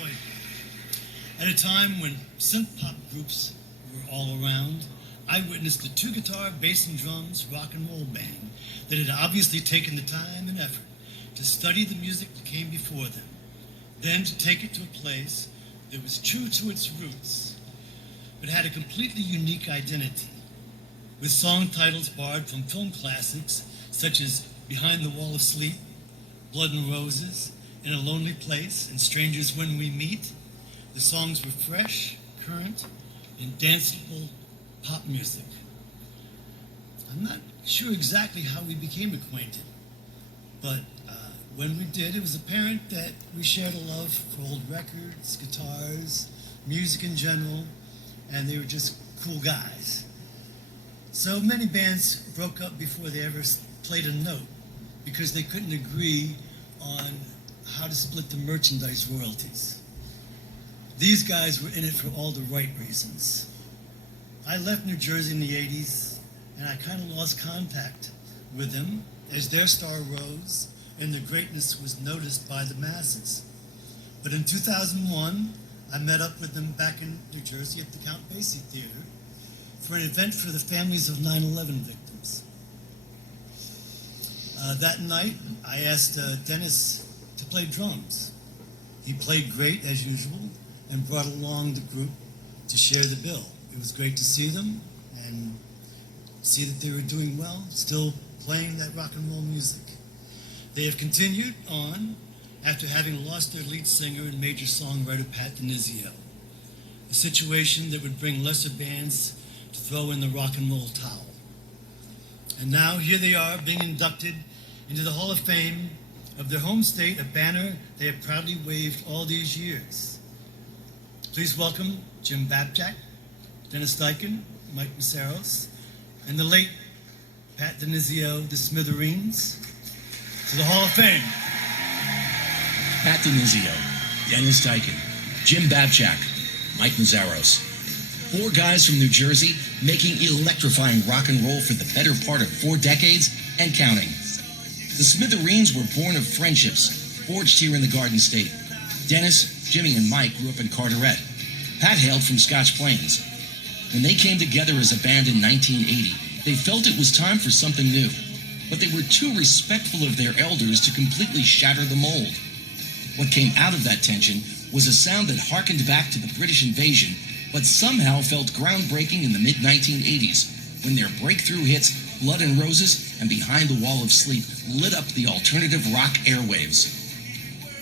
exploited. At a time when synth-pop groups were all around, I witnessed a two-guitar, bass and drums rock and roll band that had obviously taken the time and effort to study the music that came before them, then to take it to a place that was true to its roots, but had a completely unique identity, with song titles borrowed from film classics such as Behind the Wall of Sleep, Blood and Roses, In a Lonely Place, and Strangers When We Meet. The songs were fresh, current, and danceable pop music. I'm not sure exactly how we became acquainted, but when we did, it was apparent that we shared a love for old records, guitars, music in general, and they were just cool guys. So many bands broke up before they ever played a note because they couldn't agree on how to split the merchandise royalties. These guys were in it for all the right reasons. I left New Jersey in the 80s, and I kind of lost contact with them as their star rose and their greatness was noticed by the masses. But in 2001, I met up with them back in New Jersey at the Count Basie Theatre for an event for the families of 9/11 victims. That night, I asked Dennis to play drums. He played great as usual and brought along the group to share the bill. It was great to see them and see that they were doing well, still playing that rock and roll music. They have continued on after having lost their lead singer and major songwriter Pat Dionisio, a situation that would bring lesser bands to throw in the rock and roll towel. And now here they are being inducted into the Hall of Fame of their home state, a banner they have proudly waved all these years. Please welcome Jim Babjack, Dennis Dyken, Mike Maceros, and the late Pat Dionisio, the Smithereens, to the Hall of Fame. Pat Dionisio, Dennis Dyken, Jim Babjack, Mike Maceros. 4 guys from New Jersey making electrifying rock and roll for the better part of 4 decades and counting. The Smithereens were born of friendships forged here in the Garden State. Dennis, Jimmy, and Mike grew up in Carteret. Pat hailed from Scotch Plains. When they came together as a band in 1980, they felt it was time for something new. But they were too respectful of their elders to completely shatter the mold. What came out of that tension was a sound that harkened back to the British invasion, but somehow felt groundbreaking in the mid-1980s, when their breakthrough hits, Blood and Roses and Behind the Wall of Sleep, lit up the alternative rock airwaves.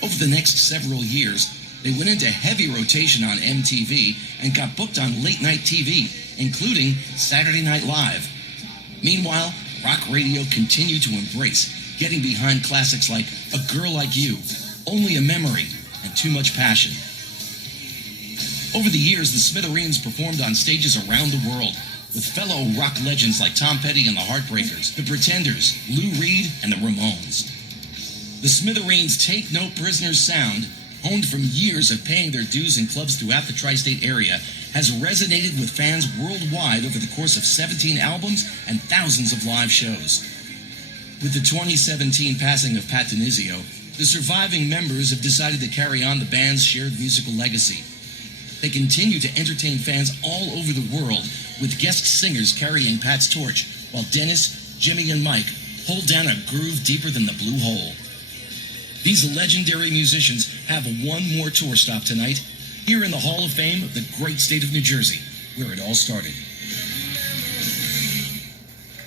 Over the next several years, they went into heavy rotation on MTV and got booked on late-night TV, including Saturday Night Live. Meanwhile, rock radio continued to embrace, getting behind classics like A Girl Like You, Only a Memory, and Too Much Passion. Over the years, the Smithereens performed on stages around the world with fellow rock legends like Tom Petty and the Heartbreakers, The Pretenders, Lou Reed, and the Ramones. The Smithereens' Take No Prisoners sound, honed from years of paying their dues in clubs throughout the tri-state area, has resonated with fans worldwide over the course of 17 albums and thousands of live shows. With the 2017 passing of Pat Dionisio, the surviving members have decided to carry on the band's shared musical legacy. They continue to entertain fans all over the world, with guest singers carrying Pat's torch, while Dennis, Jimmy, and Mike hold down a groove deeper than the Blue Hole. These legendary musicians have one more tour stop tonight, here in the Hall of Fame of the great state of New Jersey, where it all started.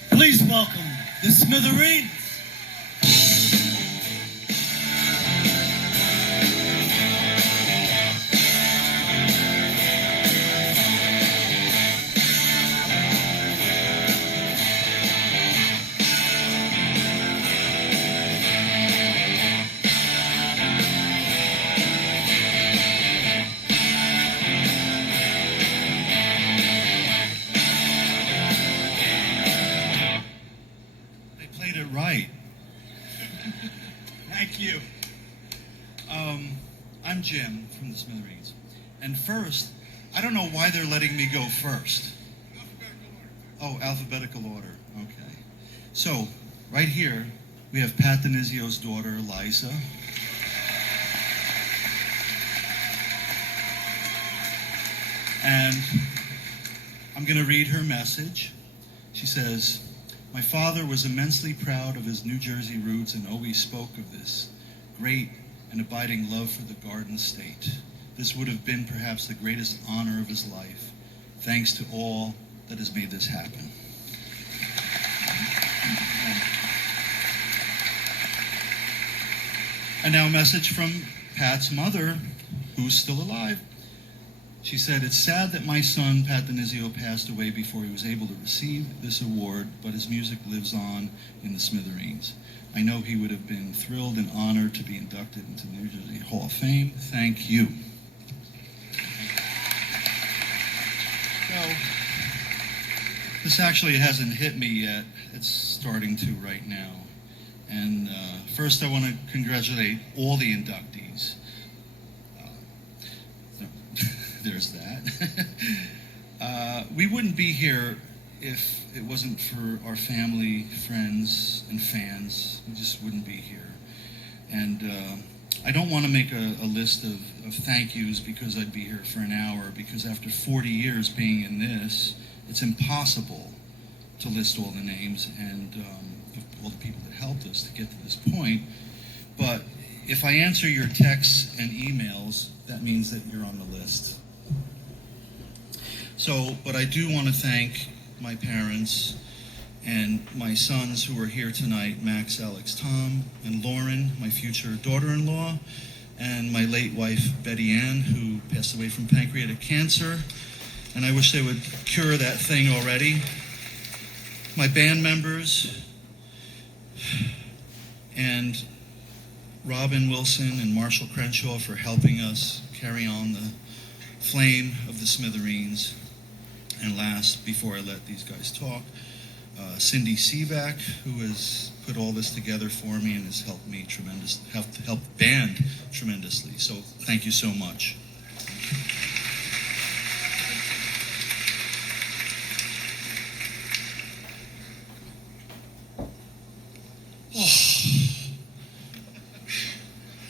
Please welcome the Smithereens. Right. Thank you. I'm Jim from the Smithereens. And first, I don't know why they're letting me go first. Oh, alphabetical order. Okay. So, right here, we have Pat Dionisio's daughter, Eliza. And I'm going to read her message. She says, "My father was immensely proud of his New Jersey roots and always spoke of this great and abiding love for the Garden State. This would have been perhaps the greatest honor of his life. Thanks to all that has made this happen." And now a message from Pat's mother, who's still alive. She said, "It's sad that my son, Pat Dionisio, passed away before he was able to receive this award, but his music lives on in the Smithereens. I know he would have been thrilled and honored to be inducted into the New Jersey Hall of Fame. Thank you." So, this actually hasn't hit me yet. It's starting to right now. And first I want to congratulate all the inductees. There's that. We wouldn't be here if it wasn't for our family, friends, and fans. We just wouldn't be here. And I don't want to make a list of thank yous because I'd be here for an hour, because after 40 years being in this, it's impossible to list all the names and of all the people that helped us to get to this point. But if I answer your texts and emails, that means that you're on the list. So, but I do want to thank my parents and my sons who are here tonight, Max, Alex, Tom, and Lauren, my future daughter-in-law, and my late wife, Betty Ann, who passed away from pancreatic cancer. And I wish they would cure that thing already. My band members, and Robin Wilson and Marshall Crenshaw for helping us carry on the flame of the Smithereens. And last, before I let these guys talk, Cindy Sivak, who has put all this together for me and has helped me tremendously, helped the band tremendously. So thank you so much.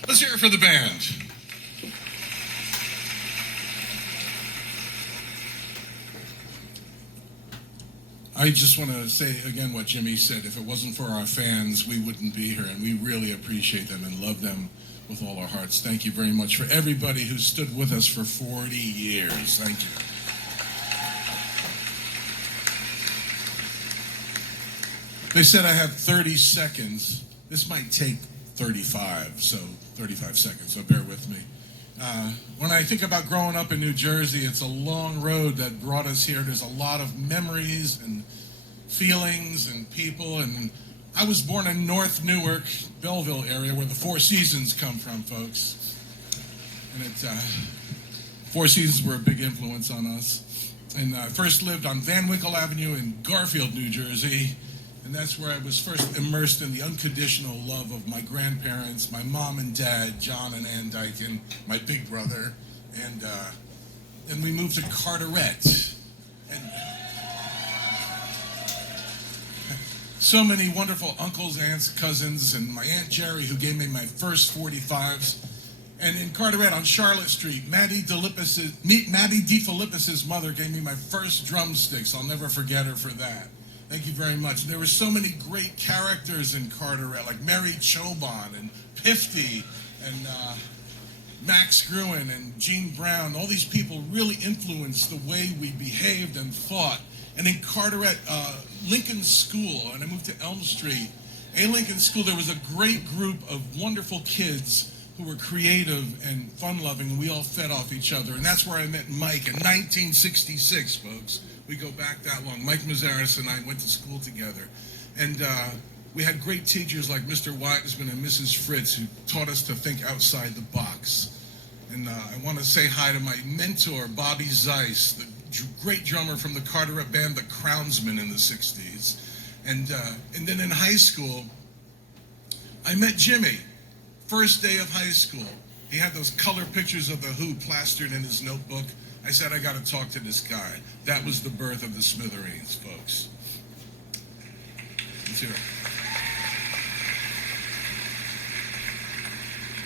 Let's hear it for the band. I just want to say again what Jimmy said. If it wasn't for our fans, we wouldn't be here, and we really appreciate them and love them with all our hearts. Thank you very much for everybody who stood with us for 40 years. Thank you. They said I have 30 seconds. This might take 35 seconds, so bear with me. When I think about growing up in New Jersey, it's a long road that brought us here. There's a lot of memories and feelings and people, and I was born in North Newark, Belleville area, where the Four Seasons come from, folks. And Four Seasons were a big influence on us. And I first lived on Van Winkle Avenue in Garfield, New Jersey. And that's where I was first immersed in the unconditional love of my grandparents, my mom and dad, John and Ann Dyken, my big brother, and we moved to Carteret. And so many wonderful uncles, aunts, cousins, and my Aunt Jerry, who gave me my first 45s. And in Carteret on Charlotte Street, Maddie DeFilippis's mother gave me my first drumsticks. I'll never forget her for that. Thank you very much. There were so many great characters in Carteret, like Mary Chobon and Pifty and Max Gruen and Gene Brown. All these people really influenced the way we behaved and thought. And in Carteret, Lincoln School, and I moved to Elm Street. In Lincoln School, there was a great group of wonderful kids who were creative and fun-loving, and we all fed off each other. And that's where I met Mike in 1966, folks. We go back that long. Mike Mazzaris and I went to school together. And we had great teachers like Mr. Weisman and Mrs. Fritz who taught us to think outside the box. And I want to say hi to my mentor, Bobby Zeiss, the great drummer from the Carteret band, the Crownsmen in the 60s. And then in high school, I met Jimmy, first day of high school. He had those color pictures of The Who plastered in his notebook. I said, I got to talk to this guy. That was the birth of the Smithereens, folks. Let's hear it.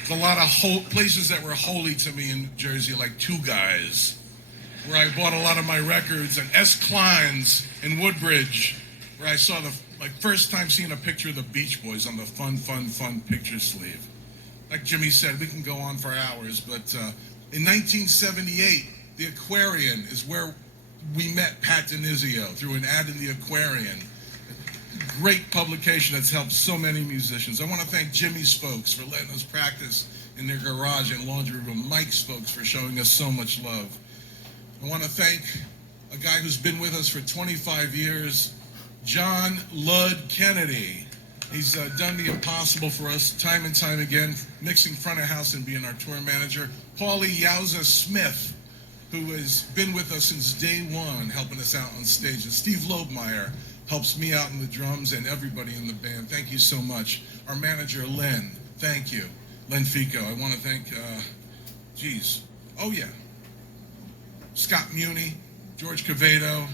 There's a lot of places that were holy to me in Jersey, like Two Guys. where I bought a lot of my records, and S. Klein's in Woodbridge, where I saw the first time seeing a picture of the Beach Boys on the fun picture sleeve. Like Jimmy said, we can go on for hours, but in 1978, the Aquarian is where we met Pat Dionisio through an ad in the Aquarian. A great publication that's helped so many musicians. I want to thank Jimmy's folks for letting us practice in their garage and laundry room. Mike's folks for showing us so much love. I want to thank a guy who's been with us for 25 years, John Ludd Kennedy. He's done the impossible for us time and time again, mixing front of house and being our tour manager. Paulie Yowza Smith, who has been with us since day one, helping us out on stage. And Steve Loebmeyer helps me out on the drums and everybody in the band. Thank you so much. Our manager, Len, thank you. Len Fico. I want to thank, Scott Muni, George Cavedo.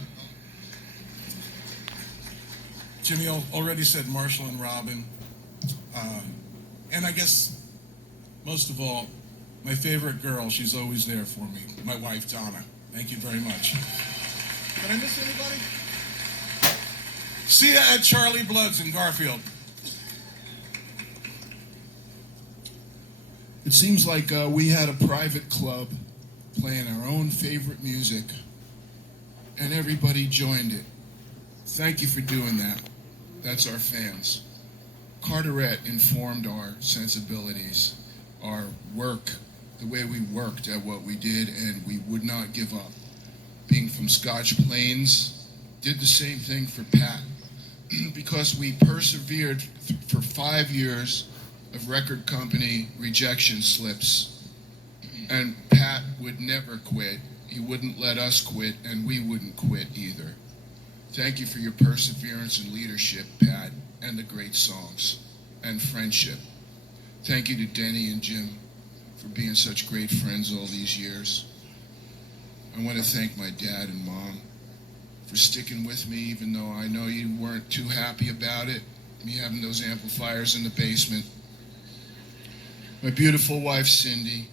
Jimmy already said Marshall and Robin. And I guess, most of all, my favorite girl, she's always there for me, my wife, Donna. Thank you very much. Did I miss anybody? See ya at Charlie Blood's in Garfield. It seems like we had a private club playing our own favorite music, and everybody joined it. Thank you for doing that. That's our fans. Carteret informed our sensibilities, our work, the way we worked at what we did, and we would not give up. Being from Scotch Plains, did the same thing for Pat, because we persevered for 5 years of record company rejection slips, and Pat would never quit. He wouldn't let us quit, and we wouldn't quit either. Thank you for your perseverance and leadership, Pat, and the great songs and friendship. Thank you to Denny and Jim for being such great friends all these years. I want to thank my dad and mom for sticking with me, even though I know you weren't too happy about it, me having those amplifiers in the basement. My beautiful wife, Cindy.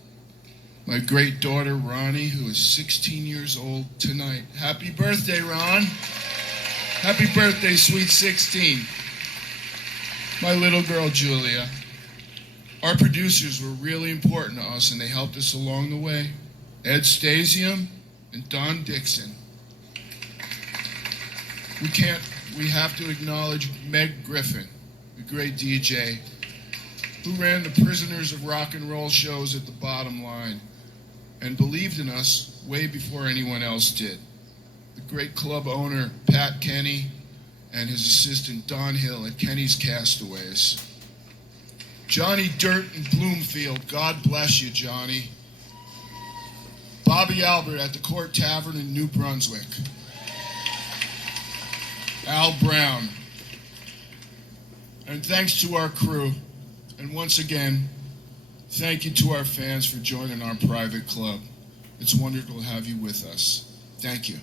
My great daughter, Ronnie, who is 16 years old tonight. Happy birthday, Ron. Happy birthday, sweet 16. My little girl, Julia. Our producers were really important to us, and they helped us along the way. Ed Stasium and Don Dixon. We have to acknowledge Meg Griffin, the great DJ, who ran the Prisoners of Rock and Roll shows at the Bottom Line and believed in us way before anyone else did. The great club owner, Pat Kenny, and his assistant, Don Hill, at Kenny's Castaways. Johnny Dirt in Bloomfield, God bless you, Johnny. Bobby Albert at the Court Tavern in New Brunswick. Al Brown. And thanks to our crew. And once again, thank you to our fans for joining our private club. It's wonderful to have you with us. Thank you.